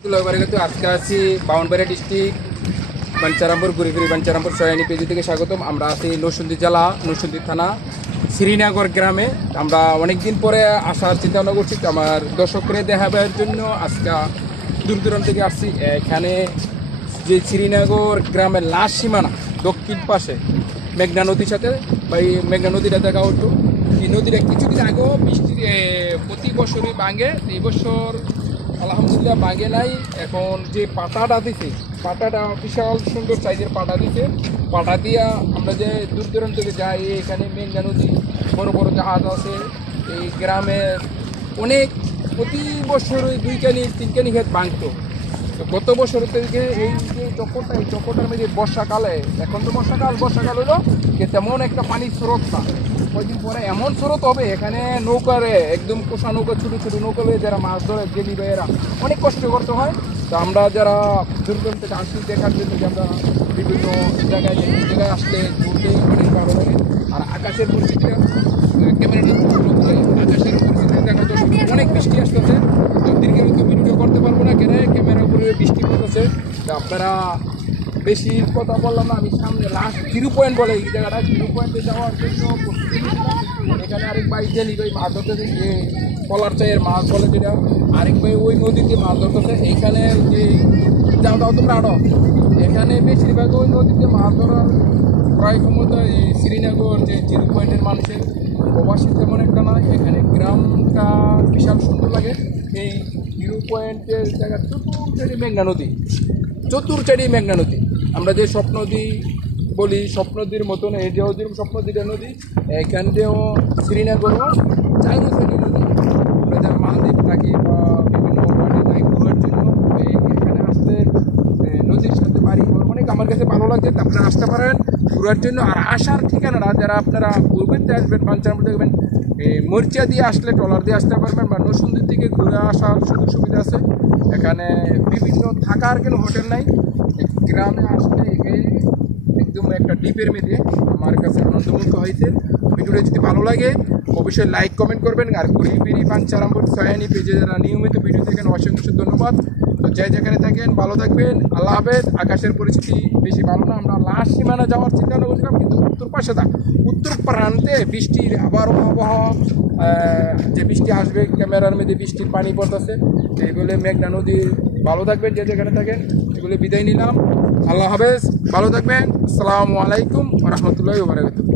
আজকে আছি ব্রাহ্মণবাড়িয়া ডিস্ট্রিক্ট বাঞ্ছারামপুর ঘুরি বাঞ্ছারামপুর সয়ানি পেজি থেকে স্বাগতম। আমরা আছি নরসিংদী জেলা নরসিংদী থানা শ্রীনগর গ্রামে। আমরা অনেকদিন পরে আসার চিন্তা ভাবনা করছি, আমার দর্শকরা দেখাবার জন্য আজকে দূর দূরান্ত থেকে আসছি। এখানে যে শ্রীনগর গ্রামের লাশ সীমানা দক্ষিণ পাশে মেঘনা নদীর সাথে বা এই মেঘনা নদীটা দেখা হতো। এই নদীটা কিছুদিন আগেও বৃষ্টির প্রতি বছরই ভাঙে, এই বছর আলহামদুলিল্লাহ ভাঙে নাই। এখন যে পাটাটা দিছে, পাটাটা বিশাল সুন্দর সাইজের পাটা দিছে। পাটা দিয়া আমরা যে দূর দূরান্ত থেকে যাই, এখানে মেঘনা নদী বড় বড় জাহাজ আছে। এই গ্রামের অনেক প্রতি বছর ওই 2 3 ক্ষেত ভাঙতো। তো গত বছর থেকে এই যে চক্করটা, এই চক্করটার মধ্যে বর্ষাকালে, এখন তো বর্ষাকাল হলো তেমন একটা পানির স্রোত না। কয়েকদিন পরে এমন স্রোত হবে, এখানে নৌকারে একদম কোষা নৌকা, ছোটো ছোটো নৌকা হয়ে যারা মাছ ধরে জেলি ভাইয়েরা অনেক কষ্ট করতে হয়। তো আমরা যারা দূরদূরান্ত থেকে আসি দেখার জন্য, যে আমরা বিভিন্ন জায়গায় আসলে ঘুরতে অনেক ভালো লাগে। আর আকাশের পরিস্থিতিটা ক্যামেরাটা আকাশের পরিস্থিতি দেখা তো অনেক বৃষ্টি আসতেছে। তো দীর্ঘায়িত ভিডিও করতে পারবো না, কেন ক্যামেরার উপরে বৃষ্টি পড়তেছে। তো আপনারা বেশি কথা বললাম না, আমি সামনে লাস্ট 0 পয়েন্ট বলে এই জায়গাটা, 0 পয়েন্টে যাওয়ার জন্য এখানে আরেক ভাই জেলি ভাই মাছ ধরতেছে, যে কলার চায়ের মাছ বলে যেটা, আরেক ভাই ওই নদীতে মাছ ধরতেছে। এইখানে যে যাও দাও তোমরা আড়ো, এখানে বেশিরভাগ ওই নদীতে মাছ ধরার প্রায় ক্ষমতা এই শ্রীনগর যে 0 পয়েন্টের মানুষের প্রবাসী তেমন একটা নয়। এখানে গ্রামটা বিশাল সুন্দর লাগে। এই 0 পয়েন্টের জায়গা চতুর্চারি মেঘনা নদী। আমরা যে স্বপ্নদী বলি, স্বপ্নদীর মতন এই যে স্বপ্নদীটা নদী, এখান দিয়েও শ্রীনগরও 4 নদী। আমরা যারা মালদ্বীপ থাকি বা বিভিন্ন পয়েন্টে থাকি ঘোরার জন্য, এখানে আসতে নদীর সাথে বাড়ি অনেক আমার কাছে ভালো লাগছে। আপনারা আসতে পারেন ঘোরার জন্য। আর আসার ঠিকানাটা যারা আপনারা পূর্বেতে আসবেন, বাঞ্ছারামপুর দেখবেন মরিচা দিয়ে আসলে ট্রলার দিয়ে আসতে পারবেন, বা নরসিংদী থেকে ঘুরে আসার সুযোগ সুবিধা আছে। এখানে বিভিন্ন থাকার কোনো হোটেল নাই। গ্রামে আসলে একদম একটা দ্বীপের মেয়েতে আমার কাছে আনন্দমুগ্ধ হয়েছে। ভিডিওটা যদি ভালো লাগে অবশ্যই লাইক কমেন্ট করবেন। আর ঘুরি বাঞ্ছারামপুর সয়ানি পেজে যারা নিয়মিত ভিডিও দেখেন অসংখ্য ধন্যবাদ। তো যে যেখানে থাকেন ভালো থাকবেন, আল্লাহ হাফেজ। আকাশের পরিস্থিতি বেশি ভালো না, আমরা লাশ সীমানা যাওয়ার চিন্তা করছিলাম, কিন্তু উত্তর প্রান্তে বৃষ্টির আবার আবহাওয়া, যে বৃষ্টি আসবে ক্যামেরার মধ্যে বৃষ্টির পানি পড়তেছে। এইগুলো মেঘনা নদী, ভালো থাকবেন যে যেখানে থাকেন। এগুলো বিদায় নিলাম, আল্লাহ হাফেজ, ভালো থাকবেন। আসসালামু আলাইকুম ওয়া রাহমাতুল্লাহি ওয়া বারাকাতুহু।